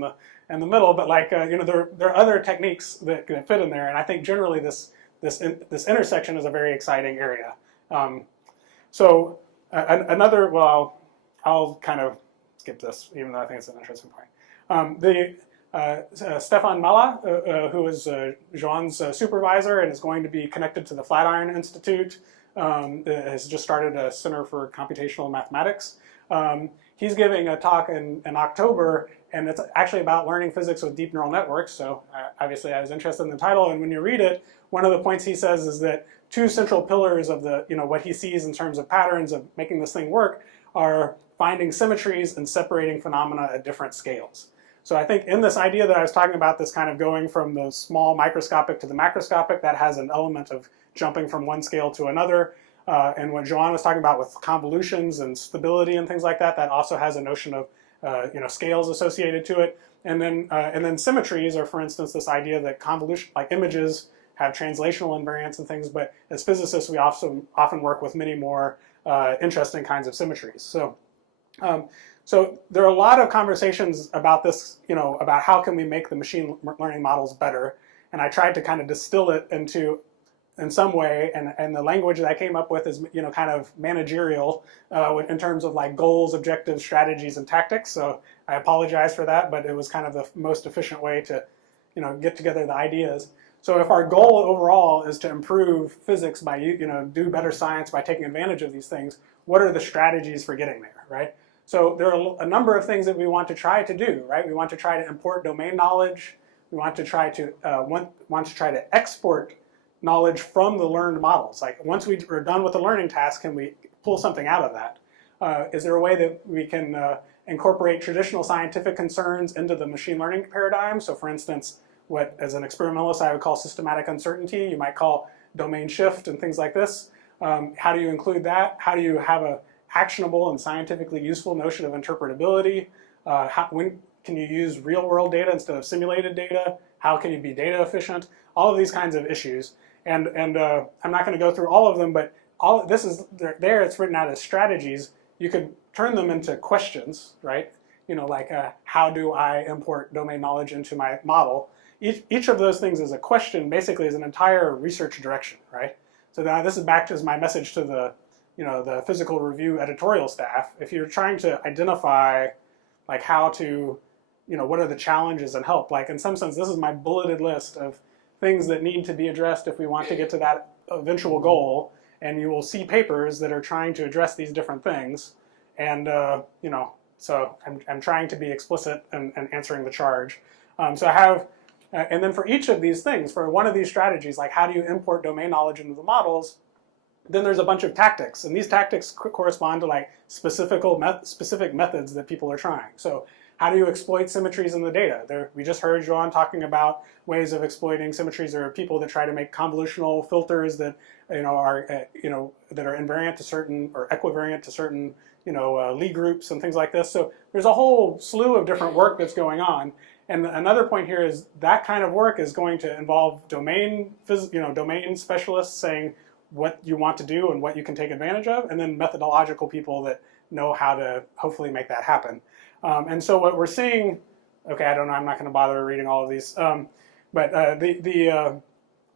the middle. But like there are other techniques that can fit in there, and I think generally this intersection is a very exciting area. I'll kind of skip this, even though I think it's an interesting point. Stefan Malla, who is Joan's supervisor and is going to be connected to the Flatiron Institute, has just started a Center for Computational Mathematics. He's giving a talk in October, and it's actually about learning physics with deep neural networks. So obviously I was interested in the title, and when you read it, one of the points he says is that two central pillars of what he sees in terms of patterns of making this thing work are finding symmetries and separating phenomena at different scales. So I think in this idea that I was talking about, this kind of going from the small microscopic to the macroscopic, that has an element of jumping from one scale to another. And what Joan was talking about with convolutions and stability and things like that, that also has a notion of scales associated to it. And then symmetries are, for instance, this idea that convolution, like images, have translational invariance and things. But as physicists, we often work with many more interesting kinds of symmetries. So there are a lot of conversations about this, about how can we make the machine learning models better. And I tried to kind of distill it in some way, and the language that I came up with is, kind of managerial in terms of like goals, objectives, strategies, and tactics. So I apologize for that, but it was kind of the most efficient way to, get together the ideas. So if our goal overall is to improve physics by, do better science by taking advantage of these things, what are the strategies for getting there, right? So there are a number of things that we want to try to do, right? We want to try to import domain knowledge. We want to try to export knowledge from the learned models. Like once we're done with the learning task, can we pull something out of that? Is there a way that we can incorporate traditional scientific concerns into the machine learning paradigm? So for instance, what as an experimentalist I would call systematic uncertainty, you might call domain shift and things like this. How do you include that? How do you have a actionable and scientifically useful notion of interpretability? When can you use real world data instead of simulated data? How can you be data efficient? All of these kinds of issues. And I'm not going to go through all of them, but all this is there. It's written out as strategies. You could turn them into questions, right? Like how do I import domain knowledge into my model? Each of those things is a question, basically, is an entire research direction, right? So now this is back to my message to the physical review editorial staff. If you're trying to identify like how to, what are the challenges and help, like in some sense, this is my bulleted list of things that need to be addressed if we want to get to that eventual goal. And you will see papers that are trying to address these different things. And, so I'm trying to be explicit and answering the charge. So I have, and then for each of these things, for one of these strategies, like how do you import domain knowledge into the models, then there's a bunch of tactics. And these tactics correspond to like specific methods that people are trying. So how do you exploit symmetries in the data? We just heard Joan talking about ways of exploiting symmetries. There are people that try to make convolutional filters that are invariant to certain or equivariant to certain Lie groups and things like this. So there's a whole slew of different work that's going on, And another point here is that kind of work is going to involve domain specialists saying what you want to do and what you can take advantage of, and then methodological people that know how to hopefully make that happen. And so what we're seeing, okay, I don't know, I'm not going to bother reading all of these, but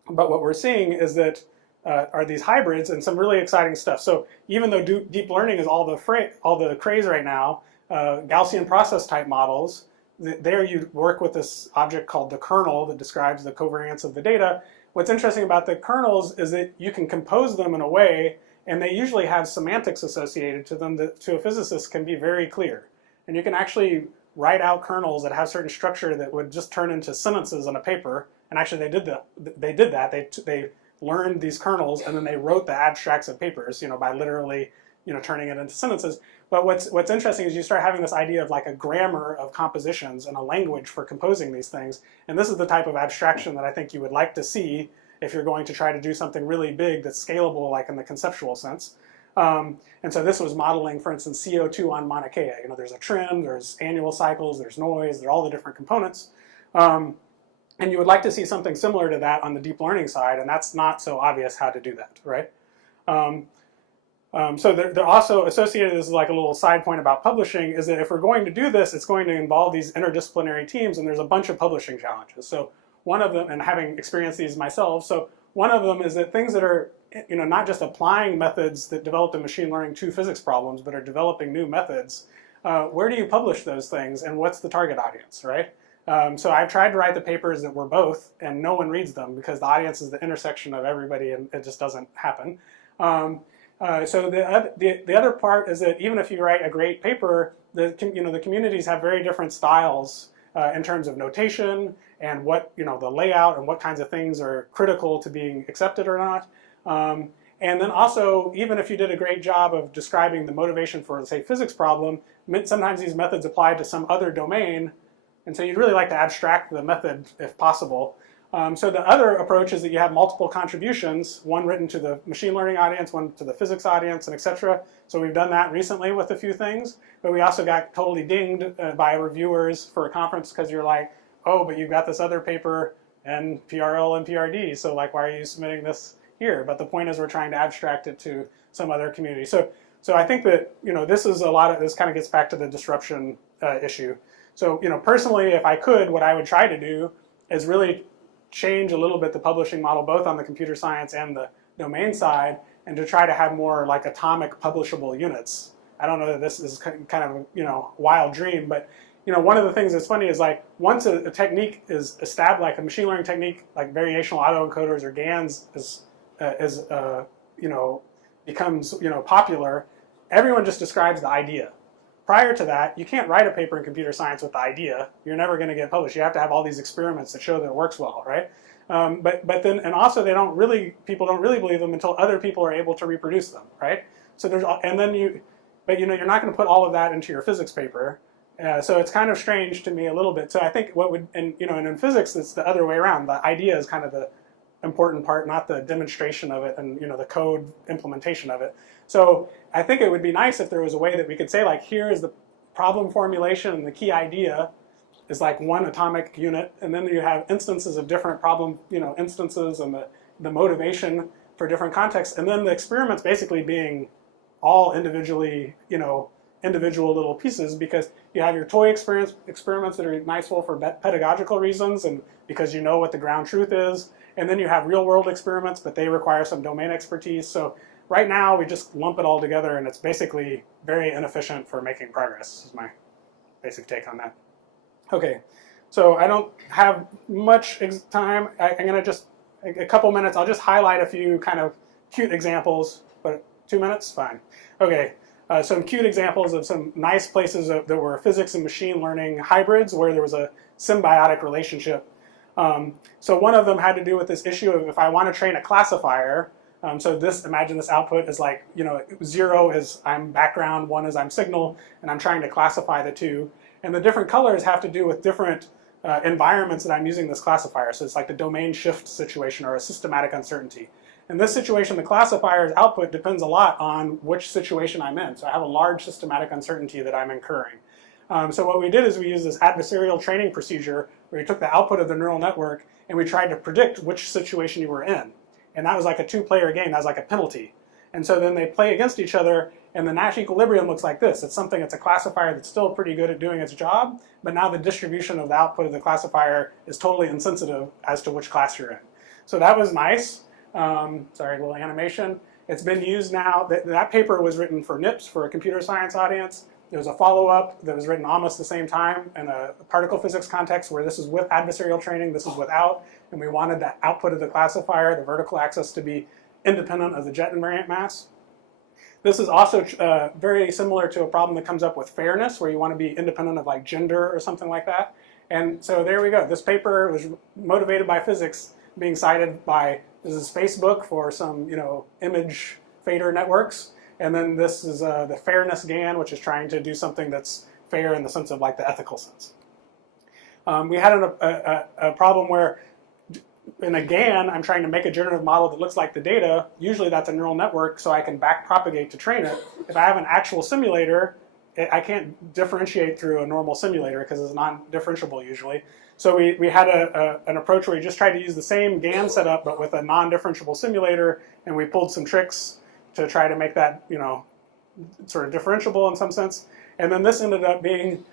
what we're seeing is that are these hybrids and some really exciting stuff. So even though deep learning is all the craze right now, Gaussian process type models, there you work with this object called the kernel that describes the covariance of the data. What's interesting about the kernels is that you can compose them in a way, and they usually have semantics associated to them that to a physicist can be very clear. And you can actually write out kernels that have certain structure that would just turn into sentences on a paper. And actually they did that. They learned these kernels and then they wrote the abstracts of papers, by literally, turning it into sentences. But what's interesting is you start having this idea of like a grammar of compositions and a language for composing these things. And this is the type of abstraction that I think you would like to see if you're going to try to do something really big that's scalable, like in the conceptual sense. And so this was modeling, for instance, CO2 on Mauna Kea. There's a trend, there's annual cycles, there's noise, there are all the different components. And you would like to see something similar to that on the deep learning side, and that's not so obvious how to do that, right? So they're also associated, this is like a little side point about publishing, is that if we're going to do this, it's going to involve these interdisciplinary teams, and there's a bunch of publishing challenges. So one of them, and having experienced these myself, so one of them is that things that are not just applying methods that developed in machine learning to physics problems, but are developing new methods, where do you publish those things, and what's the target audience, right? So I've tried to write the papers that were both, and no one reads them because the audience is the intersection of everybody, and it just doesn't happen. So the other part is that even if you write a great paper, the communities have very different styles in terms of notation and what the layout and what kinds of things are critical to being accepted or not. And then also, even if you did a great job of describing the motivation for, say, physics problem, sometimes these methods apply to some other domain, and so you'd really like to abstract the method if possible. So the other approach is that you have multiple contributions, one written to the machine learning audience, one to the physics audience, and et cetera. So we've done that recently with a few things, but we also got totally dinged by reviewers for a conference because you're like, oh, but you've got this other paper and PRL and PRD, so like, why are you submitting this here? But the point is we're trying to abstract it to some other community. So I think that this is this kind of gets back to the disruption issue. So personally, if I could, what I would try to do is really change a little bit the publishing model, both on the computer science and the domain side, and to try to have more like atomic publishable units. I don't know that this is kind of a wild dream, but one of the things that's funny is like once a technique is established, like a machine learning technique, like variational autoencoders or GANs becomes popular, everyone just describes the idea. Prior to that, you can't write a paper in computer science with the idea. You're never going to get published. You have to have all these experiments that show that it works well, right? But then, and also people don't really believe them until other people are able to reproduce them, right? So you're not going to put all of that into your physics paper. So it's kind of strange to me a little bit. So I think and in physics, it's the other way around. The idea is kind of the important part, not the demonstration of it and the code implementation of it. So I think it would be nice if there was a way that we could say, like, here is the problem formulation and the key idea is like one atomic unit, and then you have instances of different problem instances and the motivation for different contexts, and then the experiments basically being all individually individual little pieces, because you have your toy experiments that are useful for pedagogical reasons and because you know what the ground truth is. And then you have real world experiments, but they require some domain expertise. So right now we just lump it all together, and it's basically very inefficient for making progress. This is my basic take on that. Okay, so I don't have much time. I'm going to just, a couple minutes, I'll just highlight a few kind of cute examples, but 2 minutes? Fine. Okay. Some cute examples of some nice places that were physics and machine learning hybrids where there was a symbiotic relationship. So one of them had to do with this issue of if I want to train a classifier, so imagine this output is like, 0 is I'm background, 1 is I'm signal, and I'm trying to classify the two. And the different colors have to do with different environments that I'm using this classifier. So it's like the domain shift situation or a systematic uncertainty. In this situation, the classifier's output depends a lot on which situation I'm in. So I have a large systematic uncertainty that I'm incurring. So what we did is we used this adversarial training procedure where we took the output of the neural network and we tried to predict which situation you were in. And that was like a two-player game. That was like a penalty. And so then they play against each other, and the Nash equilibrium looks like this. It's something, it's a classifier that's still pretty good at doing its job, but now the distribution of the output of the classifier is totally insensitive as to which class you're in. So that was nice. Sorry, a little animation. It's been used now. That paper was written for NIPS, for a computer science audience. There was a follow-up that was written almost the same time in a particle physics context where this is with adversarial training, this is without, and we wanted the output of the classifier, the vertical axis, to be independent of the jet invariant mass. This is also very similar to a problem that comes up with fairness, where you want to be independent of like gender or something like that. And so there we go. This paper was motivated by physics, being cited by, this is Facebook for some, image fader networks. And then this is the fairness GAN, which is trying to do something that's fair in the sense of like the ethical sense. We had a problem where in a GAN, I'm trying to make a generative model that looks like the data. Usually that's a neural network, so I can back propagate to train it. If I have an actual simulator, I can't differentiate through a normal simulator because it's non-differentiable usually. So we had an approach where we just tried to use the same GAN setup, but with a non-differentiable simulator, and we pulled some tricks to try to make that, sort of differentiable in some sense. And then this ended up being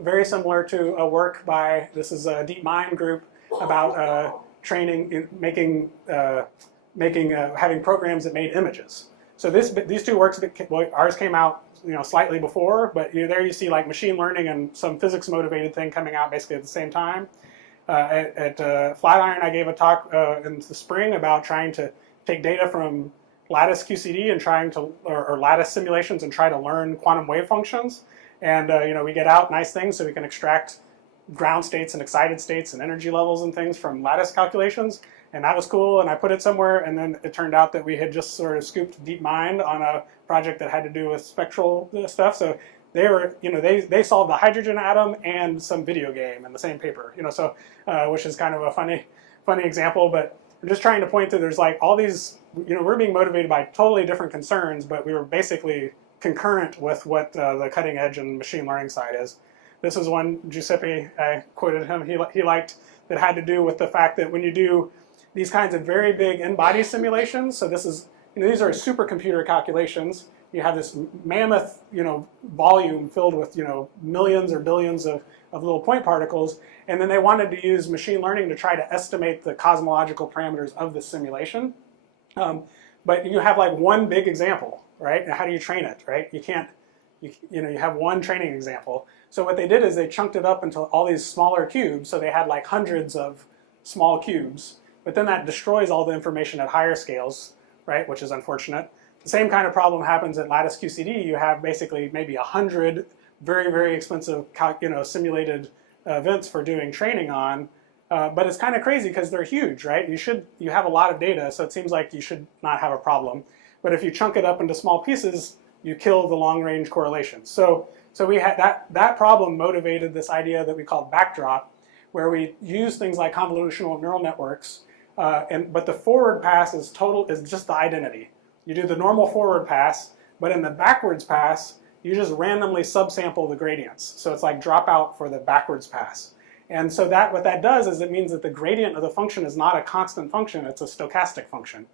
very similar to a work by, this is a DeepMind group about training, having programs that made images. So these two works, ours came out slightly before, but there you see like machine learning and some physics motivated thing coming out basically at the same time. At Flatiron, I gave a talk in the spring about trying to take data from lattice QCD and trying to, or lattice simulations and try to learn quantum wave functions. And we get out nice things so we can extract ground states and excited states and energy levels and things from lattice calculations. And that was cool, and I put it somewhere, and then it turned out that we had just sort of scooped DeepMind on a project that had to do with spectral stuff. So they were, they solved the hydrogen atom and some video game in the same paper, which is kind of a funny example. But I'm just trying to point to there's like all these, we're being motivated by totally different concerns, but we were basically concurrent with what the cutting edge and machine learning side is. This is one, Giuseppe, I quoted him, he liked, that had to do with the fact that when you do these kinds of very big in-body simulations, so this is, these are supercomputer calculations. You have this mammoth, volume filled with, millions or billions of little point particles, and then they wanted to use machine learning to try to estimate the cosmological parameters of the simulation. But you have like one big example, right? And how do you train it, right? You can't, you have one training example. So what they did is they chunked it up into all these smaller cubes, so they had like hundreds of small cubes. But then that destroys all the information at higher scales, right, which is unfortunate. The same kind of problem happens at lattice QCD. You have basically maybe 100 very, very expensive simulated events for doing training on. But it's kind of crazy because they're huge, right? You have a lot of data, so it seems like you should not have a problem. But if you chunk it up into small pieces, you kill the long-range correlations. So we had that problem motivated this idea that we called backdrop, where we use things like convolutional neural networks. But the forward pass is just the identity. You do the normal forward pass, but in the backwards pass, you just randomly subsample the gradients. So it's like dropout for the backwards pass. And so what that does is it means that the gradient of the function is not a constant function, it's a stochastic function.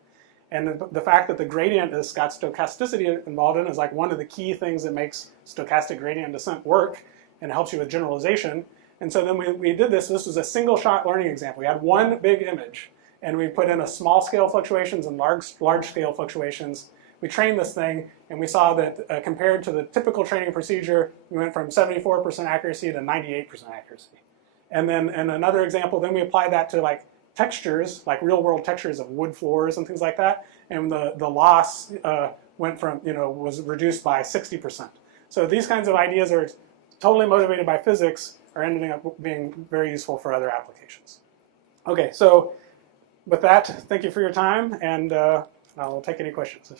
And the fact that the gradient has got stochasticity involved in it is like one of the key things that makes stochastic gradient descent work and helps you with generalization. And so then we did this was a single shot learning example. We had one big image, and we put in a small scale fluctuations and large scale fluctuations. We trained this thing, and we saw that compared to the typical training procedure, we went from 74% accuracy to 98% accuracy. And then in another example, then we applied that to like textures, like real world textures of wood floors and things like that, and the loss went from, was reduced by 60%. So these kinds of ideas are totally motivated by physics, are ending up being very useful for other applications. Okay, so with that, thank you for your time, and I'll take any questions.